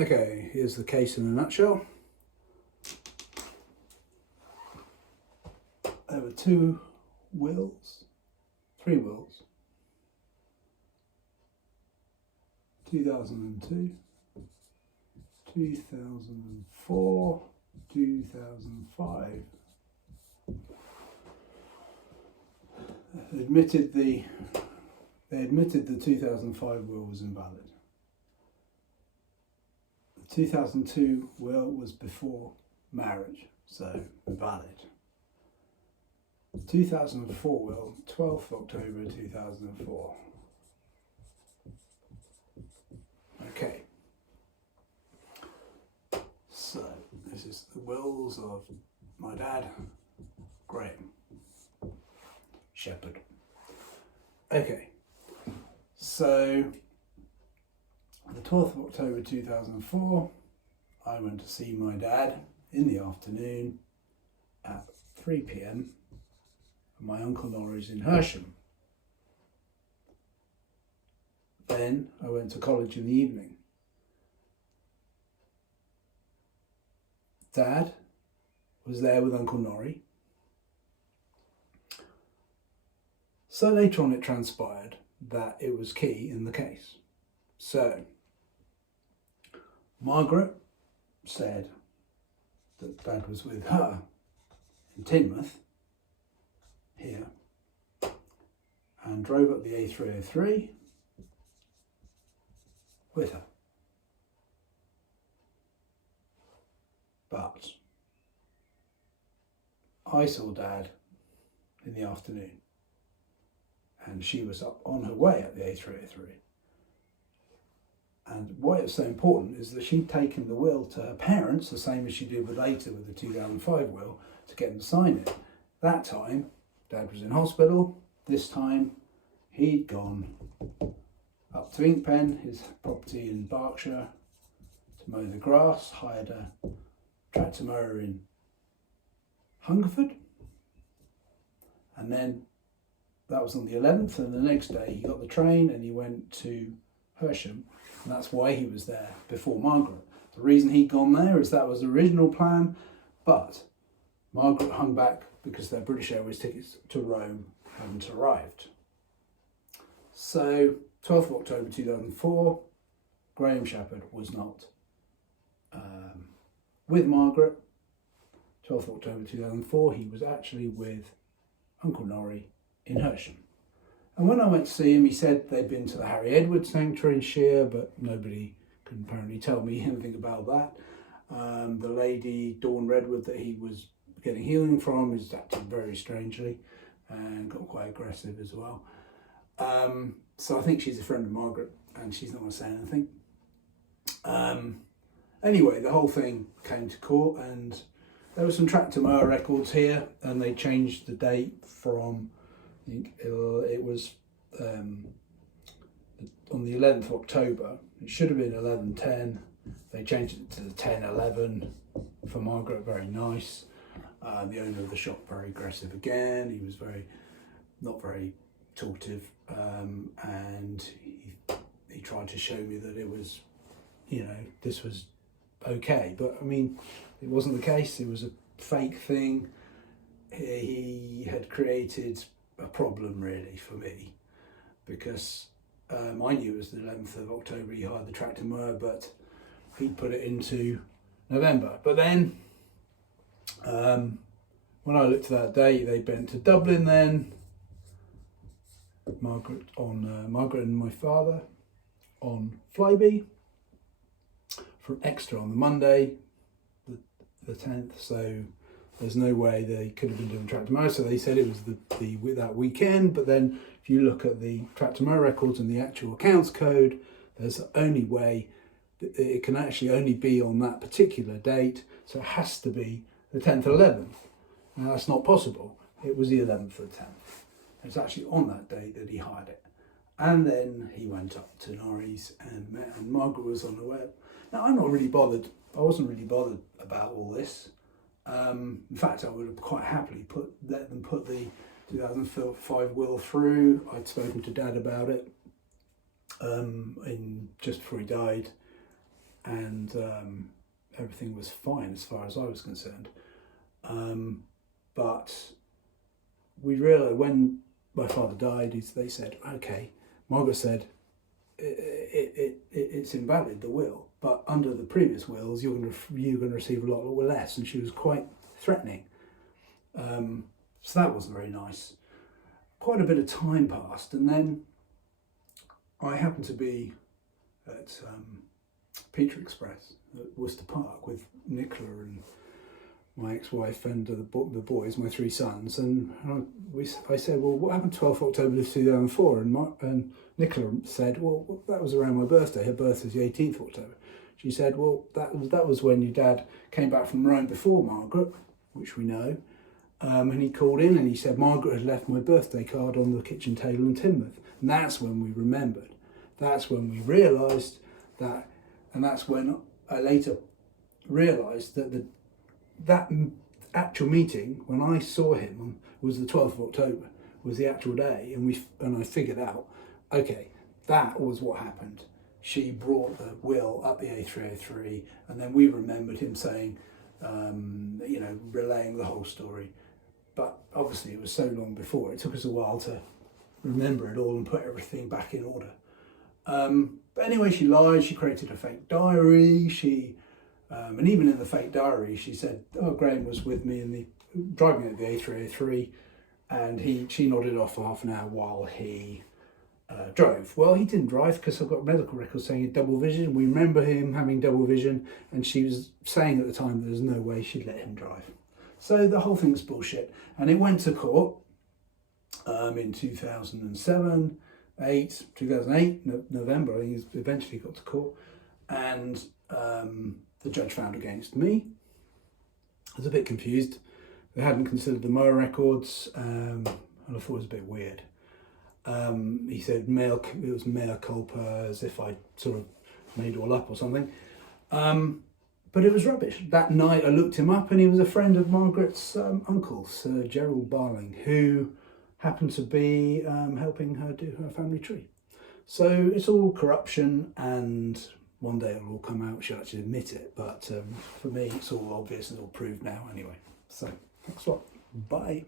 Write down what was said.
Okay, here's the case in a nutshell. There were three wills, 2002, 2004, 2005. They admitted the 2005 will was invalid. The 2002 will was before marriage, so invalid. The 2004 will, 12th October 2004. Okay. So this is the wills of my dad, Graham Sheppard. Okay. So the 12th of October 2004, I went to see my dad in the afternoon at 3 p.m. at my Uncle Norrie's in Hersham. Then I went to college in the evening. Dad was there with Uncle Norrie. So later on it transpired that it was key in the case. So Margaret said that Dad was with her in Teignmouth here and drove up the A303 with her. But I saw Dad in the afternoon and she was up on her way at the A303. And why it's so important is that she'd taken the will to her parents, the same as she did later with the 2005 will, to get them to sign it. That time, Dad was in hospital. This time, he'd gone up to Inkpen, his property in Berkshire, to mow the grass, hired a tractor mower in Hungerford. And then that was on the 11th, and the next day he got the train and he went to Hersham, and that's why he was there before Margaret. The reason he'd gone there is that was the original plan, but Margaret hung back because their British Airways tickets to Rome hadn't arrived. So 12th of October 2004, Graham Sheppard was not with Margaret. 12th of October 2004, he was actually with Uncle Norrie in Hersham. And when I went to see him, he said they'd been to the Harry Edwards Sanctuary in Shear, but nobody could apparently tell me anything about that. The lady, Dawn Redwood, that he was getting healing from is acted very strangely and got quite aggressive as well. So I think she's a friend of Margaret and she's not going to say anything. Anyway, the whole thing came to court and there were some tractor mower records here and they changed the date from, I think it was on the 11th of October. It should have been 11/10. They changed it to the 10/11 for Margaret, very nice. The owner of the shop, very aggressive again. He was not very talkative, and he tried to show me that it was, this was okay. But I mean, it wasn't the case. It was a fake thing. He had created a problem really for me because I knew it was the 11th of October he hired the tractor mower, but he put it into November. But then when I looked at that date, they'd been to Dublin then. Margaret and my father on Flybe from Exeter on the Monday, the 10th. So there's no way they could have been doing tractor mower. So they said it was that weekend. But then if you look at the tractor mower records and the actual accounts code, there's the only way that it can actually only be on that particular date. So it has to be the 10th or 11th. Now that's not possible. It was the 11th or 10th. It's actually on that date that he hired it. And then he went up to Norrie's and met, and Margaret was on the web. Now I'm not really bothered. I wasn't really bothered about all this. In fact, I would have quite happily let them put the 2005 will through. I'd spoken to Dad about it just before he died. and everything was fine as far as I was concerned. But we realised when my father died, they said, okay, Margaret said, it's invalid, the will, but under the previous wills you're going to receive a lot less, and she was quite threatening. So that wasn't very nice. Quite a bit of time passed, and then I happened to be at Peter Express at Worcester Park with Nicola and my ex-wife and the boys, my 3 sons, and I said, well, what happened 12th October 2004? And Nicola said, well, that was around my birthday. Her birthday's the 18th October. She said, well, that was when your dad came back from Rome before Margaret, which we know, and he called in and he said Margaret had left my birthday card on the kitchen table in Teignmouth. And that's when we remembered. That's when we realised that, and that's when I later realised that that actual meeting, when I saw him, was the 12th of October, was the actual day, and I figured out, okay, that was what happened. She brought the will up the A303, and then we remembered him saying, relaying the whole story. But obviously it was so long before, it took us a while to remember it all and put everything back in order. But anyway, she lied, she created a fake diary, and even in the fake diary, she said, oh, Graham was with me driving at the A303, and she nodded off for half an hour while he drove. Well, he didn't drive because I've got medical records saying he had double vision. We remember him having double vision, and she was saying at the time there's no way she'd let him drive. So the whole thing was bullshit, and it went to court in 2008, November. I think he eventually got to court, and the judge found against me. I was a bit confused. They hadn't considered the Moa records, and I thought it was a bit weird. He said it was mea culpa, as if I sort of made it all up or something. But it was rubbish. That night I looked him up, and he was a friend of Margaret's uncle, Sir Gerald Barling, who happened to be helping her do her family tree. So it's all corruption, and one day it'll all come out. She'll actually admit it. But for me, it's all obvious and all proved now anyway. So thanks a lot. Bye.